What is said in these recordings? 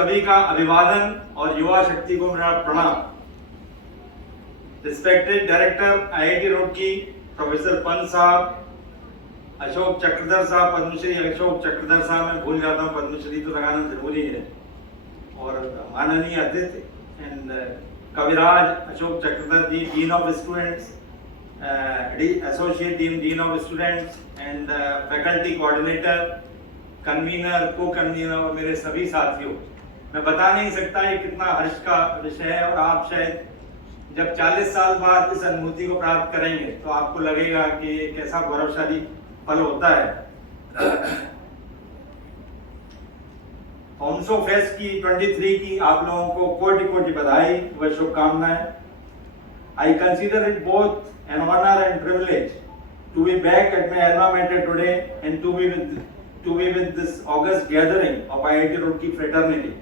सभी का अभिवादन और युवा शक्ति को मेरा प्रणाम। Respected director IIT Roorkee professor Pant साहब, अशोक चक्रधर साहब, पद्मश्री अशोक चक्रधर साहब, मैं भूल जाता हूँ, पद्मश्री तो लगाना जरूरी है, और माननीय अतिथि and Kaviraj Ashok Chakradhar ji, dean of students, associate dean of students and faculty coordinator, convener, co convener और मेरे सभी साथियों, मैं बता नहीं सकता ये कितना हर्ष का विषय है। और आप शायद जब 40 साल बाद इस अनुभूति को प्राप्त करेंगे तो आपको लगेगा कि ये कैसा गौरवशाली पल होता है। होम्सो फेस्ट की 23 की आप लोगों को कोटि कोटि बधाई व शुभकामनाएं। I consider it both an honor and privilege to be back at my alma mater today and to be with this august gathering of IIT Roorkee fraternity.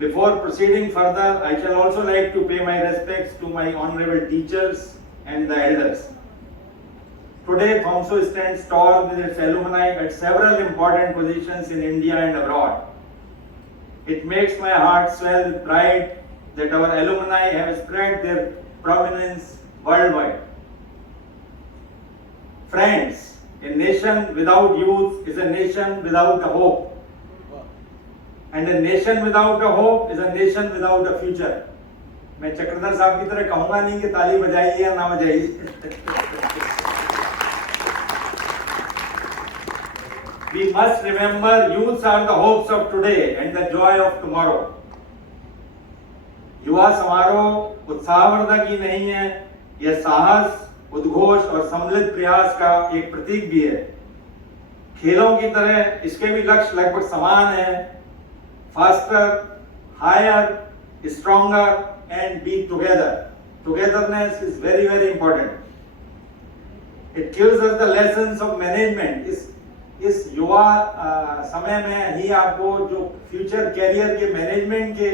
Before proceeding further, I shall also like to pay my respects to my honorable teachers and the elders. Today, Thomso stands tall with its alumni at several important positions in India and abroad. It makes my heart swell with pride that our alumni have spread their prominence worldwide. Friends, a nation without youth is a nation without a hope. And a nation without a hope is a nation without a future. मैं चक्रधर साहब की तरह कहूंगा नहीं कि ताली बजाइए या ना बजाइए। We must remember youths are the hopes of today and the joy of tomorrow. युवा समारोह उत्साहवर्धक ही नहीं है, यह साहस, उद्घोष और सम्मिलित प्रयास का एक प्रतीक भी है। खेलों की तरह इसके भी लक्ष्य लगभग समान है, faster, higher, stronger and be together. Togetherness is very very important. It gives us the lessons of management. इस युवा समय में ही आपको जो फ्यूचर कैरियर के मैनेजमेंट के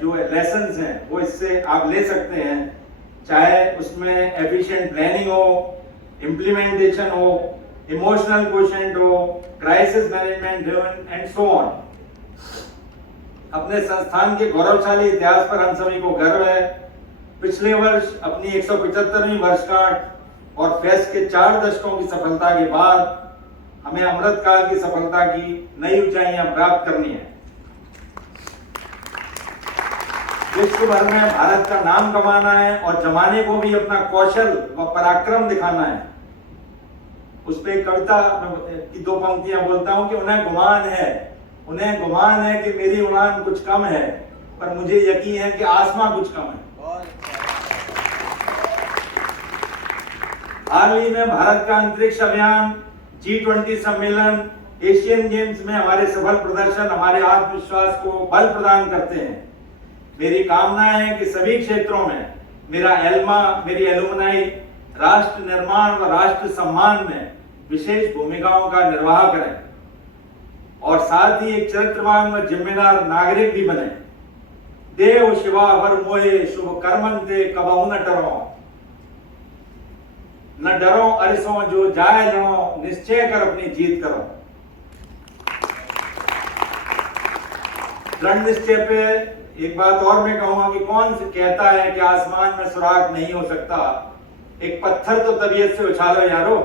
जो लेसन्स हैं वो इससे आप ले सकते हैं, चाहे उसमें एफिशिएंट प्लानिंग हो, इम्प्लीमेंटेशन हो, इमोशनल क्वोशेंट हो, crisis management and so on. अपने संस्थान के गौरवशाली इतिहास पर हम सभी को गर्व है। पिछले वर्ष अपनी 175वीं वर्षगांठ और फेस्ट के 4 दशकों की सफलता के बाद हमें अमृतकाल की सफलता की नई ऊंचाइयां प्राप्त करनी है। विश्व भर में भारत का नाम कमाना है और जमाने को भी अपना कौशल व पराक्रम दिखाना है। उस पे कविता की 2 पंक्तियां बोलता हूं कि उन्हें गुमान है कि मेरी उड़ान कुछ कम है, पर मुझे यकीन है कि आसमां कुछ कम है। हाल ही में भारत का अंतरिक्ष अभियान, G20 सम्मेलन, एशियन गेम्स में हमारे सफल प्रदर्शन हमारे आत्मविश्वास को बल प्रदान करते हैं। मेरी कामना है कि सभी क्षेत्रों में मेरी एलुमनाई राष्ट्र निर्माण व राष्ट्र सम्मान में विशेष भूमिकाओं का निर्वाह करें और साथ ही एक चरित्रवान व जिम्मेदार नागरिक भी बने। देव शिवा हर मोहे शुभ कर्मंते कबहु न डरो, न डरो अरिसों जो जाए लड़ो, निश्चय कर अपनी जीत करो। दृढ़ निश्चय पे एक बात और मैं कहूंगा कि कौन से कहता है कि आसमान में सुराग नहीं हो सकता, एक पत्थर तो तबीयत से उछालो यारो।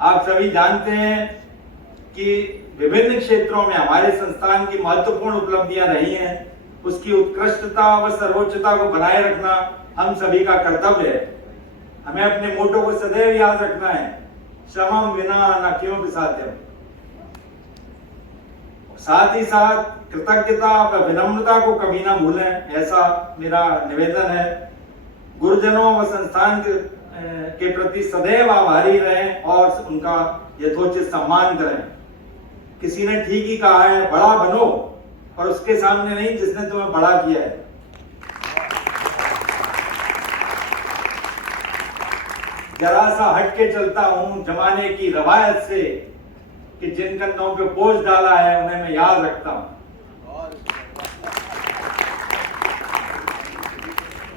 आप सभी जानते हैं कि विभिन्न क्षेत्रों में हमारे संस्थान की महत्वपूर्ण उपलब्धियां रही हैं। उसकी उत्कृष्टता व सर्वोच्चता को बनाए रखना हम सभी का कर्तव्य है। हमें अपने मोटो को सदैव याद रखना है, क्षमम विना न क्यों साध्यम। साथ ही साथ कृतज्ञता व विनम्रता को कभी ना भूलें, ऐसा मेरा निवेदन है। गुरुजनों व संस्थान के प्रति सदैव आभारी रहें और उनका यथोचित सम्मान करें। किसी ने ठीक ही कहा है, बड़ा बनो और उसके सामने नहीं जिसने तुम्हें बड़ा किया है। जरा सा हटके चलता हूं जमाने की रवायत से कि जिन कंधों पे बोझ डाला है उन्हें मैं याद रखता हूं।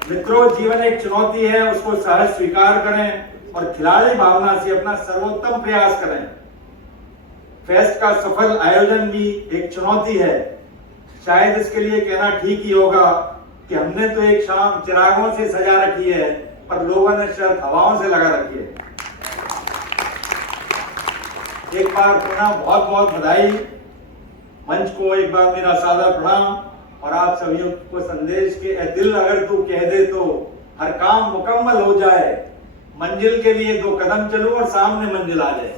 मित्रों, जीवन एक चुनौती है, उसको सहज स्वीकार करें और खिलाड़ी भावना से अपना सर्वोत्तम प्रयास करें। फेस्ट का सफल आयोजन भी एक चुनौती है। शायद इसके लिए कहना ठीक ही होगा कि हमने तो एक शाम चिरागों से सजा रखी है, पर लोगों ने शर्त हवाओं से लगा रखी है। एक बार पुनः बहुत बहुत बधाई। मंच को एक बार मेरा सादर प्रणाम और आप सभी को संदेश के ए दिल अगर तू कह दे तो हर काम मुकम्मल हो जाए, मंजिल के लिए 2 कदम चलो और सामने मंजिल आ जाए।